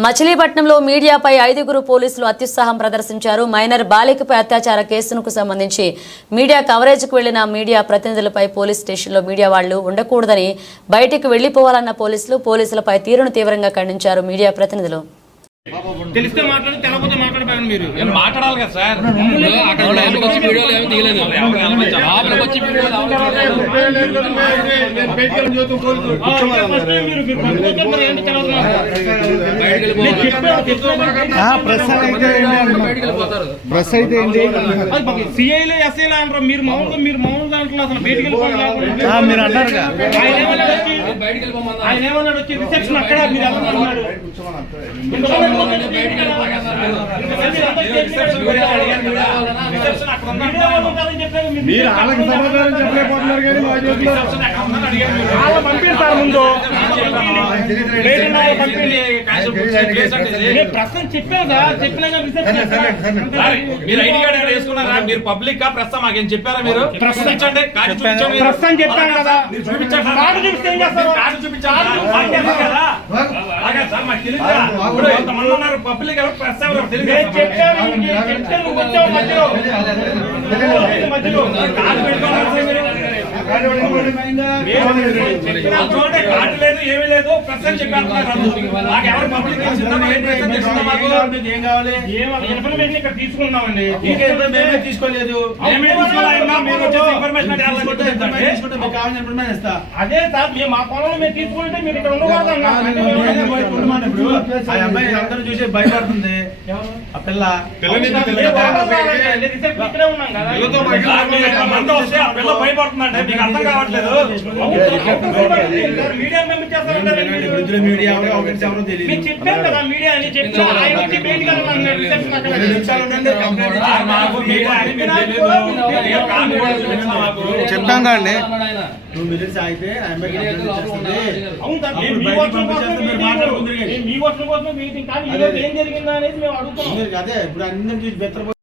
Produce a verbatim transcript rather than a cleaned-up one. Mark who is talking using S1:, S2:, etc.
S1: మచిలీపట్నంలో మీడియాపై ఐదుగురు పోలీసులు అత్యుత్సాహం ప్రదర్శించారు. మైనర్ బాలికపై అత్యాచార కేసుకు సంబంధించి మీడియా కవరేజ్కు వెళ్లిన మీడియా ప్రతినిధులపై పోలీస్ స్టేషన్లో మీడియా వాళ్లు ఉండకూడదని బయటికి వెళ్లిపోవాలన్న పోలీసులు పోలీసులపై తీరును తీవ్రంగా ఖండించారు. మీడియా ప్రతినిధులు
S2: తెలిస్తే మాట్లాడి తెలకపోతే మాట్లాడబోయండి. మీరు
S3: నేను మాట్లాడాలి కదా సార్.
S2: ప్రెస్ అయితే సిఐలు ఎస్ఐలు అంటారు. మీరు మామూలుగా మీరు మామూలు దాంట్లో అసలు బయటికి వెళ్ళిపోవాలి మీరు అన్నారు. ఆయన ఏమన్నాడు వచ్చి రిసెప్షన్ అక్కడ మీరు వెళ్ళమన్నాడు. మీరు వాళ్ళకి సమాధానం చెప్పలేకపోతున్నారు కానీ పంపిస్తారు ముందు ప్రశ్న చెప్పారా చెప్పినా
S3: మీరు ఐడి కార్డు వేసుకున్నారా? మీరు పబ్లిక్ గా ప్రెస్ మాకేం చెప్పారా? మీరు ప్రశ్నించండి.
S2: ప్రశ్న చెప్పాను కదా
S3: చూపించండి.
S2: కార్డు చూపిస్తే ఏం చేస్తారు?
S3: కార్డు చూపించాలి కదా. అలాగే సార్ మాకు తెలియదు. కొంతమంది ఉన్నారు పబ్లిక్ ఎవరు ప్రెస్ ఎవరు తెలియదు. కార్డు లేదు ఏమీ లేదు. ప్రెస్ అని చెప్పారు. మాకు ఎవరు పబ్లిక్
S2: ఏం కావాలి? ఇన్ఫర్మేషన్ ఇక్కడ తీసుకున్నామండి. మేమే తీసుకోలేదు. అదే సార్ మేము మా పొలంలో మేము తీసుకుంటే మీరు ఇక్కడ ఉండకూడదు. అమ్మాయి అందరూ చూసి భయపడుతుంది. ఆ పిల్ల ఇక్కడే ఉన్నాం కదా.
S3: వస్తే ఆ పిల్ల భయపడుతుందంటే మీకు అర్థం కావట్లేదు.
S2: మీడియా మేము చేస్తామంటే
S3: మీడియా ఎవరో తెలియదు.
S2: మీకు చెప్పాను కదా మీడియా అని చెప్పి ఆయన వచ్చి బయటికి
S4: చెప్తాం కానీ
S2: టూ మినిట్స్ అయితే మీటింగ్ కానీ ఏం జరిగిందా అనేది మేము అడుగుతున్నాం. అదే ఇప్పుడు అందరినీ చూసి బెత్తర